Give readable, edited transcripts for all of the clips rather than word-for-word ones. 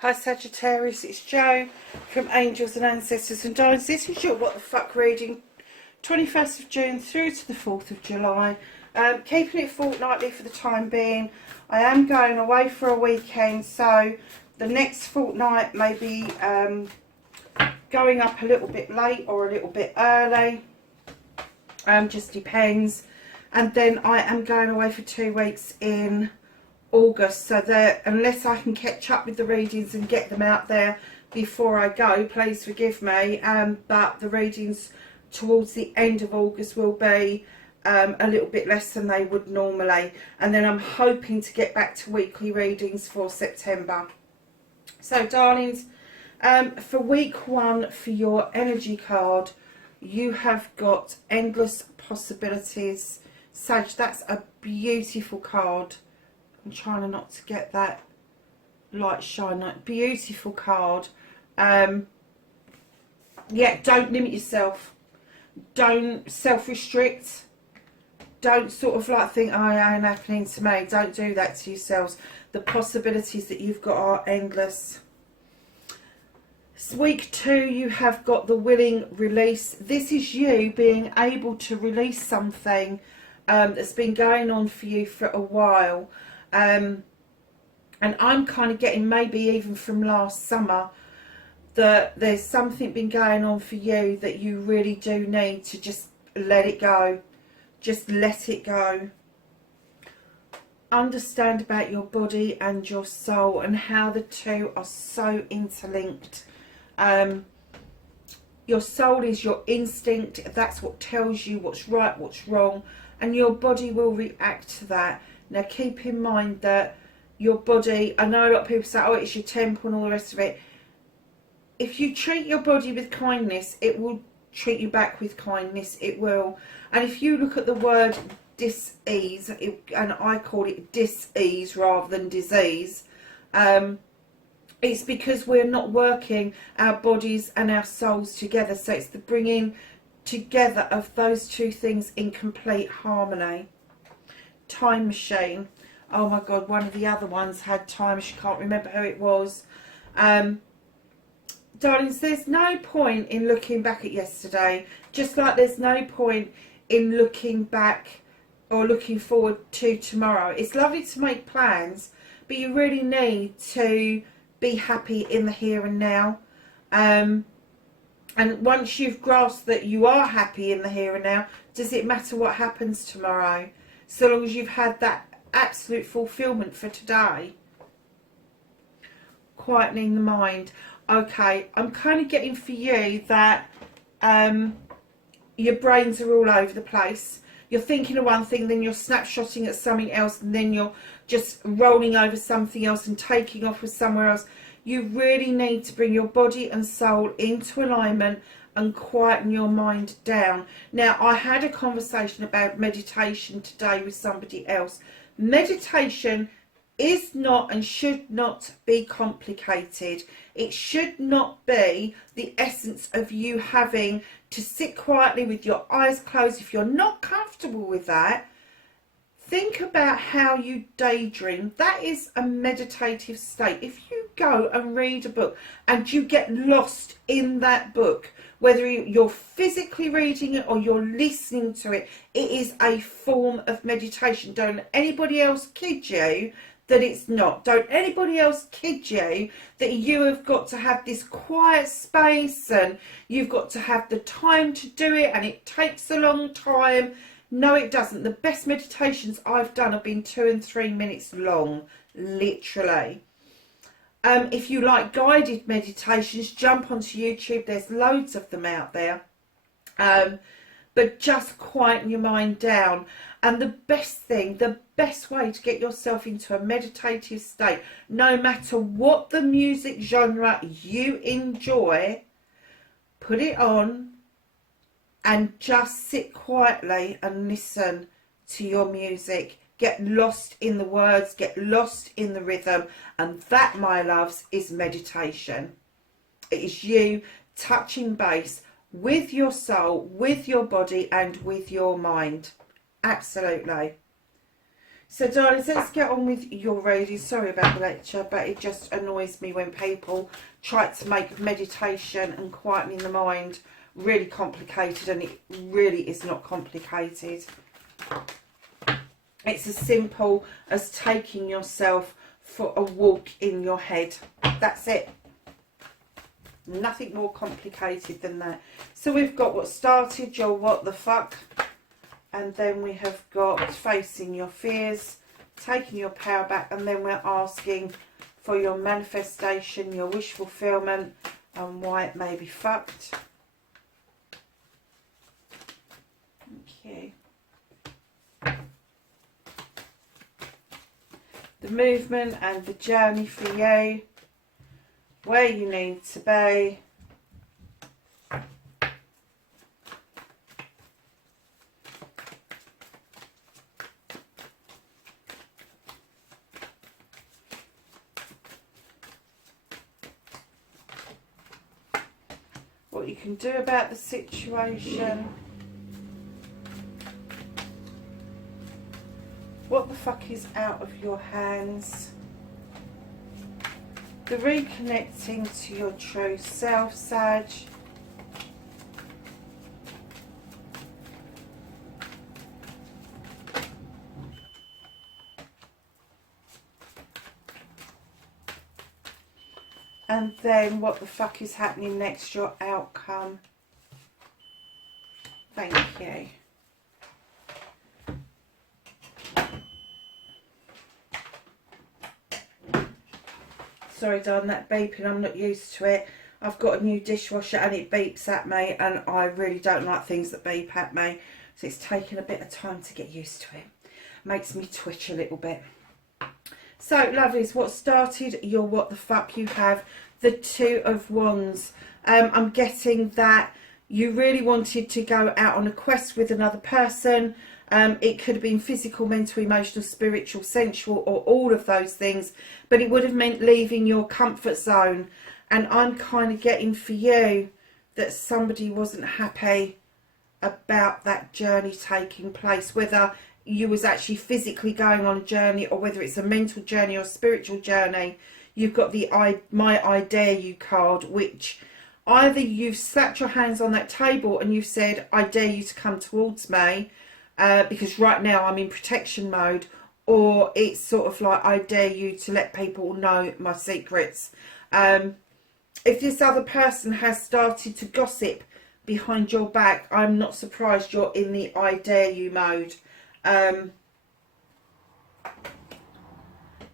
Hi Sagittarius, it's Jo from Angels and Ancestors and Guides. This is your What the Fuck reading, 21st of June through to the 4th of July. Keeping it fortnightly for the time being. I am going away for a weekend, so the next fortnight may be going up a little bit late or a little bit early. Just depends. And then I am going away for 2 weeks in August, so that unless I can catch up with the readings and get them out there before I go, please forgive me, but the readings towards the end of August will be a little bit less than they would normally, and then I'm hoping to get back to weekly readings for September. So darlings, for week 1 for your energy card, you have got endless possibilities. Sag, that's a beautiful card. I'm trying not to get that light shine. That beautiful card. Yeah, don't limit yourself. Don't self-restrict. Don't sort of like think, oh, it ain't happening to me. Don't do that to yourselves. The possibilities that you've got are endless. Week 2, you have got the willing release. This is you being able to release something that's been going on for you for a while. And I'm kind of getting, maybe even from last summer, that there's something been going on for you that you really do need to just let it go. Just let it go. Understand about your body and your soul and how the two are so interlinked. Your soul is your instinct. That's what tells you what's right, what's wrong, and your body will react to that. Now keep in mind that your body, I know a lot of people say, oh, it's your temple and all the rest of it. If you treat your body with kindness, it will treat you back with kindness. It will. And if you look at the word dis-ease, and I call it dis-ease rather than disease, it's because we're not working our bodies and our souls together. So it's the bringing together of those two things in complete harmony. Time machine. Oh my god, one of the other ones had time. She can't remember who it was. Darlings, there's no point in looking back at yesterday, just like there's no point in looking back or looking forward to tomorrow. It's lovely to make plans, but you really need to be happy in the here and now. And once you've grasped that you are happy in the here and now, does it matter what happens tomorrow? So long as you've had that absolute fulfillment for today. Quietening the mind. Okay, I'm kind of getting for you that your brains are all over the place. You're thinking of one thing, then you're snapshotting at something else, and then you're just rolling over something else and taking off with somewhere else. You really need to bring your body and soul into alignment and quieten your mind down. Now, I had a conversation about meditation today with somebody else. Meditation is not and should not be complicated. It should not be the essence of you having to sit quietly with your eyes closed. If you're not comfortable with that, think about how you daydream. That is a meditative state. If you go and read a book and you get lost in that book, whether you're physically reading it or you're listening to it, it is a form of meditation. Don't let anybody else kid you that it's not. Don't anybody else kid you that you have got to have this quiet space and you've got to have the time to do it and it takes a long time. No, it doesn't. The best meditations I've done have been 2 and 3 minutes long, literally. If you like guided meditations, jump onto YouTube. There's loads of them out there. But just quieten your mind down. And the best thing, the best way to get yourself into a meditative state, no matter what the music genre you enjoy, put it on and just sit quietly and listen to your music. Get lost in the words, get lost in the rhythm, and that, my loves, is meditation. It is you touching base with your soul, with your body, and with your mind. Absolutely. So darlings, let's get on with your reading. Sorry about the lecture, but it just annoys me when people try to make meditation and quietening the mind really complicated, and it really is not complicated. It's as simple as taking yourself for a walk in your head. That's it. Nothing more complicated than that. So we've got what started your what the fuck, and then we have got facing your fears, taking your power back, and then we're asking for your manifestation, your wish fulfillment, and why it may be fucked. Okay. The movement and the journey for you, where you need to be. What you can do about the situation. What the fuck is out of your hands? The reconnecting to your true self, Sag. And then what the fuck is happening next, your outcome. Thank you. Sorry darling, that beeping, I'm not used to it. I've got a new dishwasher and it beeps at me, and I really don't like things that beep at me. So it's taken a bit of time to get used to it. Makes me twitch a little bit. So lovelies, what started your what the fuck, you have the Two of Wands. I'm getting that you really wanted to go out on a quest with another person. It could have been physical, mental, emotional, spiritual, sensual, or all of those things. But it would have meant leaving your comfort zone. And I'm kind of getting for you that somebody wasn't happy about that journey taking place. Whether you was actually physically going on a journey, or whether it's a mental journey or a spiritual journey. You've got the I dare you card, which either you've slapped your hands on that table and you've said, I dare you to come towards me. Because right now I'm in protection mode, or it's sort of like I dare you to let people know my secrets. If this other person has started to gossip behind your back, I'm not surprised you're in the I dare you mode,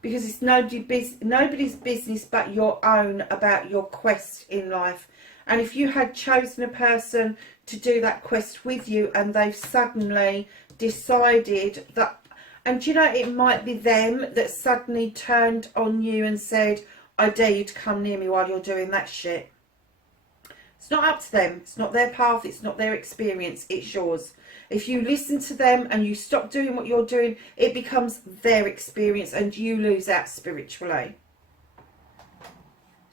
because it's nobody's business but your own about your quest in life. And if you had chosen a person to do that quest with you and they've suddenly decided that, and you know, it might be them that suddenly turned on you and said, I dare you to come near me while you're doing that shit. It's not up to them. It's not their path. It's not their experience. It's yours. If you listen to them and you stop doing what you're doing, it becomes their experience and you lose out spiritually.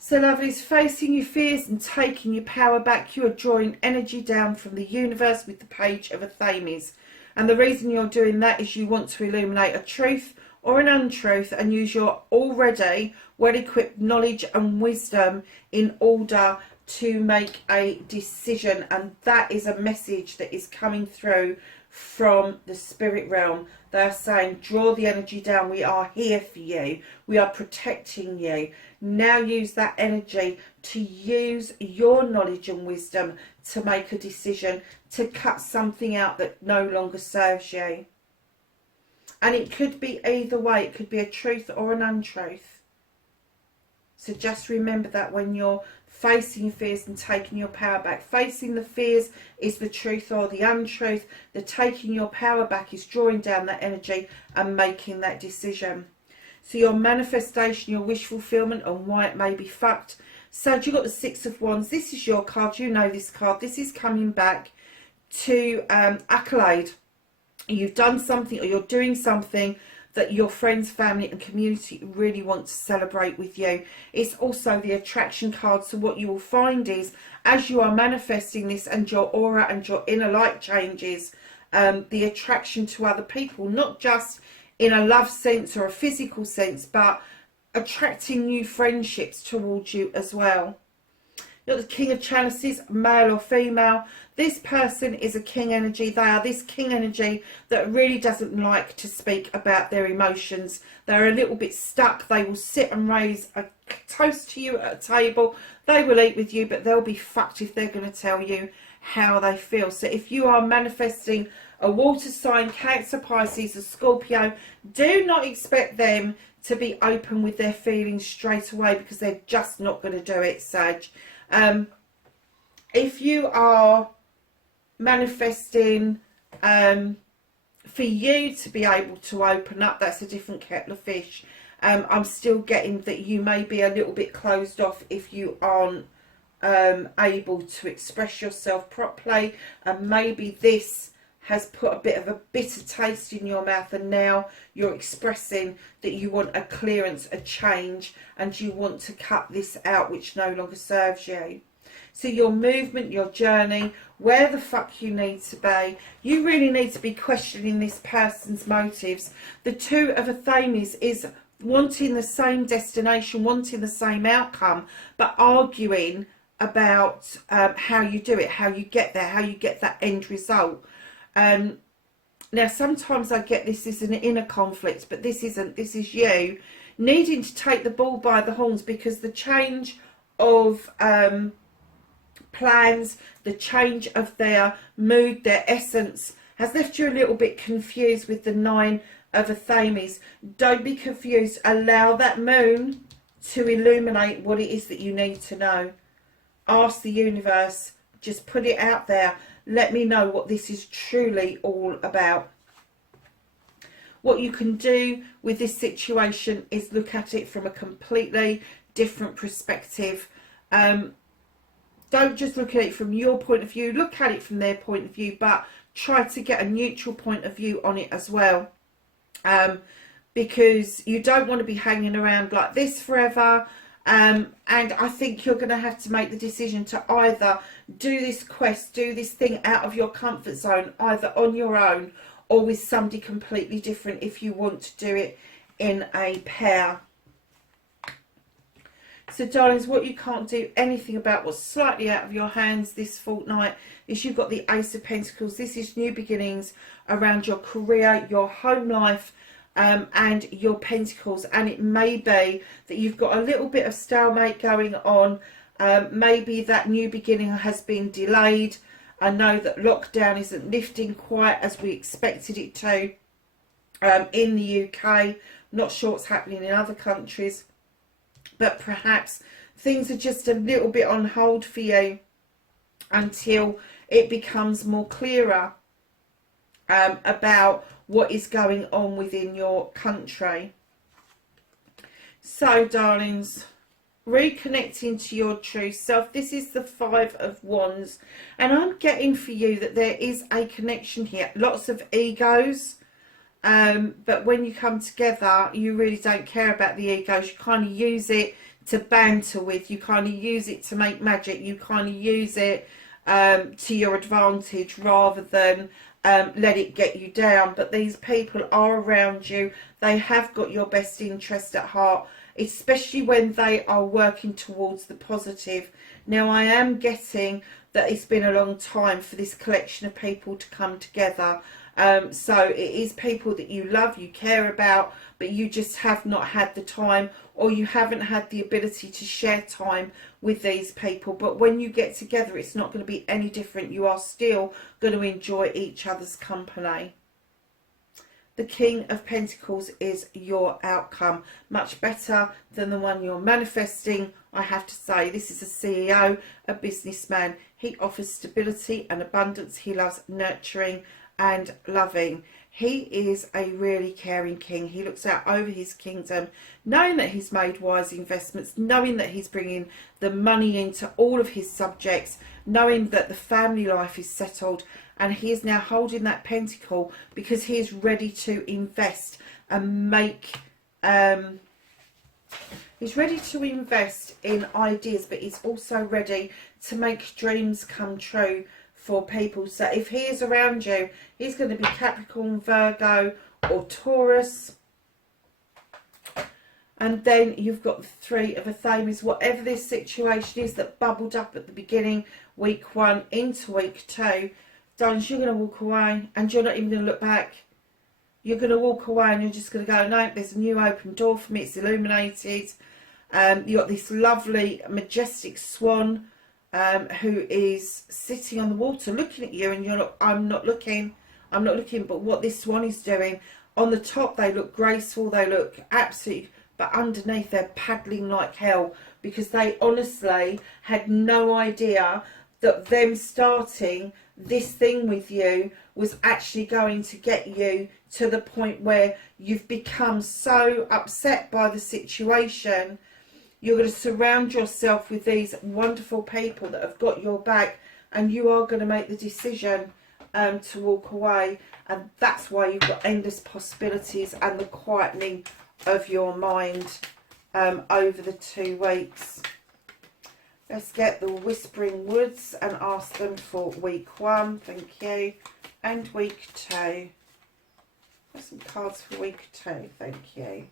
So lovelies, facing your fears and taking your power back, you are drawing energy down from the universe with the Page of Athames. And the reason you're doing that is you want to illuminate a truth or an untruth and use your already well-equipped knowledge and wisdom in order to make a decision. And that is a message that is coming through from the spirit realm. They are saying, draw the energy down. We are here for you. We are protecting you. Now use that energy to use your knowledge and wisdom to make a decision, to cut something out that no longer serves you. And it could be either way. It could be a truth or an untruth. So just remember that when you're facing your fears and taking your power back. Facing the fears is the truth or the untruth. The taking your power back is drawing down that energy and making that decision. So your manifestation, your wish fulfillment, and why it may be fucked. So you've got the Six of Wands. This is your card. You know this card. This is coming back to accolade. You've done something, or you're doing something that your friends, family and community really want to celebrate with you. It's also the attraction card. So what you will find is, as you are manifesting this and your aura and your inner light changes, the attraction to other people, not just in a love sense or a physical sense, but attracting new friendships towards you as well. You've got the King of Chalices, male or female. This person is a king energy. They are this king energy that really doesn't like to speak about their emotions. They're a little bit stuck. They will sit and raise a toast to you at a table. They will eat with you, but they'll be fucked if they're going to tell you how they feel. So if you are manifesting a water sign, Cancer, Pisces or Scorpio, do not expect them to be open with their feelings straight away, because they're just not going to do it, Sag. If you are manifesting for you to be able to open up, that's a different kettle of fish. I'm still getting that you may be a little bit closed off if you aren't able to express yourself properly, and maybe this has put a bit of a bitter taste in your mouth, and now you're expressing that you want a clearance, a change, and you want to cut this out which no longer serves you. So your movement, your journey, where the fuck you need to be, you really need to be questioning this person's motives. The Two of Athenes is wanting the same destination, wanting the same outcome, but arguing about how you do it, how you get there, how you get that end result. Now sometimes I get this is an inner conflict, but this isn't. This is you needing to take the bull by the horns, because the change of plans, the change of their mood, their essence has left you a little bit confused with the Nine of Athenes. Don't be confused. Allow that moon to illuminate what it is that you need to know. Ask the universe, just put it out there. Let me know what this is truly all about. What you can do with this situation is look at it from a completely different perspective. Don't just look at it from your point of view. Look at it from their point of view, but try to get a neutral point of view on it as well. Because you don't want to be hanging around like this forever. And I think you're going to have to make the decision to either do this quest, do this thing out of your comfort zone, either on your own or with somebody completely different if you want to do it in a pair. So darlings, what you can't do anything about, what's slightly out of your hands this fortnight, is you've got the Ace of Pentacles. This is new beginnings around your career, your home life, and your Pentacles. And it may be that you've got a little bit of stalemate going on. Maybe that new beginning has been delayed. I know that lockdown isn't lifting quite as we expected it to in the UK. I'm not sure what's happening in other countries, but perhaps things are just a little bit on hold for you until it becomes more clearer about what is going on within your country. So darlings, reconnecting to your true self. This is the Five of Wands, and I'm getting for you that there is a connection here. Lots of egos, but when you come together, you really don't care about the egos. You kind of use it to banter with. You kind of use it to make magic. You kind of use it to your advantage rather than let it get you down. But these people are around you. They have got your best interest at heart, especially when they are working towards the positive. Now I am getting that it's been a long time for this collection of people to come together. So it is people that you love, you care about, but you just have not had the time, or you haven't had the ability to share time with these people. But when you get together, it's not going to be any different. You are still going to enjoy each other's company. The King of Pentacles is your outcome. Much better than the one you're manifesting, I have to say. This is a CEO, a businessman. He offers stability and abundance. He loves nurturing and loving. He is a really caring king. He looks out over his kingdom, knowing that he's made wise investments, knowing that he's bringing the money into all of his subjects, knowing that the family life is settled, and he is now holding that pentacle because he is ready to invest and make he's ready to invest in ideas, but he's also ready to make dreams come true for people. So if he is around you, he's going to be Capricorn, Virgo, or Taurus. And then you've got the Three of Athame. Whatever this situation is that bubbled up at the beginning, week 1 into week 2, darlings, you're going to walk away and you're not even going to look back. You're going to walk away and you're just going to go, no, there's a new open door for me. It's illuminated. You've got this lovely, majestic swan who is sitting on the water looking at you, and you're not, I'm not looking, but what this swan is doing, on the top they look graceful, they look absolutely, but underneath they're paddling like hell, because they honestly had no idea that them starting this thing with you was actually going to get you to the point where you've become so upset by the situation. You're going to surround yourself with these wonderful people that have got your back, and you are going to make the decision to walk away. And that's why you've got endless possibilities and the quietening of your mind over the 2 weeks. Let's get the Whispering Woods and ask them for week 1, thank you, and week 2. There's some cards for week 2, thank you.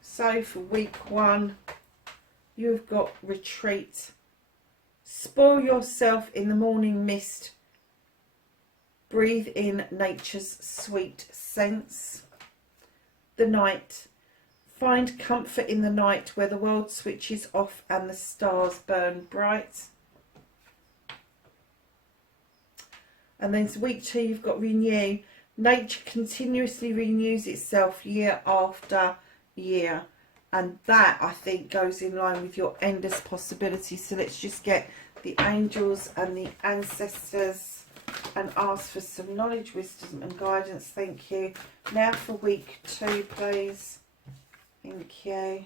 So for week 1, you've got Retreat. Spoil yourself in the morning mist. Breathe in nature's sweet scents. The Night. Find comfort in the night where the world switches off and the stars burn bright. And then for week 2, you've got Renew. Nature continuously renews itself year after year, and that I think goes in line with your endless possibilities. So let's just get the angels and the ancestors and ask for some knowledge, wisdom and guidance, thank you. Now for week 2, please. Thank you.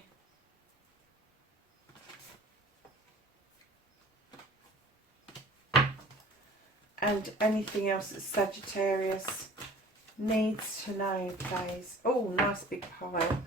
And anything else that Sagittarius needs to know, please. Oh, nice big pile.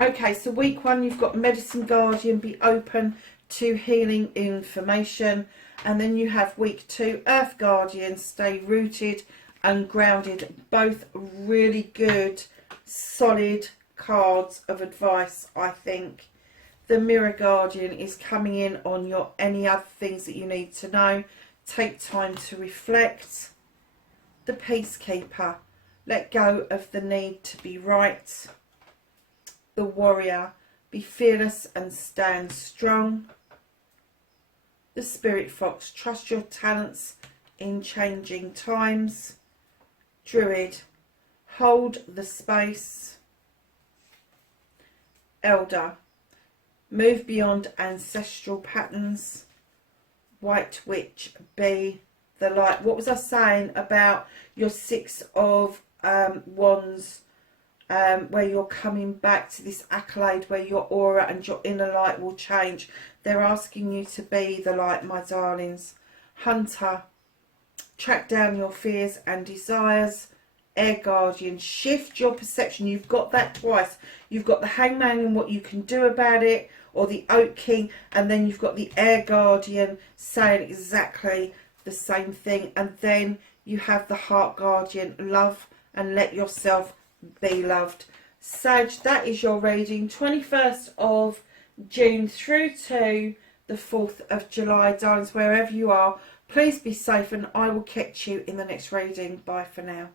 Okay, so week 1, you've got Medicine Guardian, be open to healing information. And then you have week 2, Earth Guardian, stay rooted and grounded. Both really good, solid cards of advice, I think. The Mirror Guardian is coming in on your any other things that you need to know. Take time to reflect. The Peacekeeper, let go of the need to be right. The Warrior, be fearless and stand strong. The Spirit Fox, trust your talents in changing times. Druid, hold the space. Elder, move beyond ancestral patterns. White Witch, be the light. What was I saying about your 6 of Wands, where you're coming back to this accolade, where your aura and your inner light will change? They're asking you to be the light, my darlings. Hunter, track down your fears and desires. Air Guardian, shift your perception. You've got that twice. You've got the Hangman and what you can do about it, or the Oak King, and then you've got the Air Guardian saying exactly the same thing. And then you have the Heart Guardian, love and let yourself be loved. Sag, that is your reading, 21st of June through to the 4th of July. Darlings, wherever you are, please be safe, and I will catch you in the next reading. Bye for now.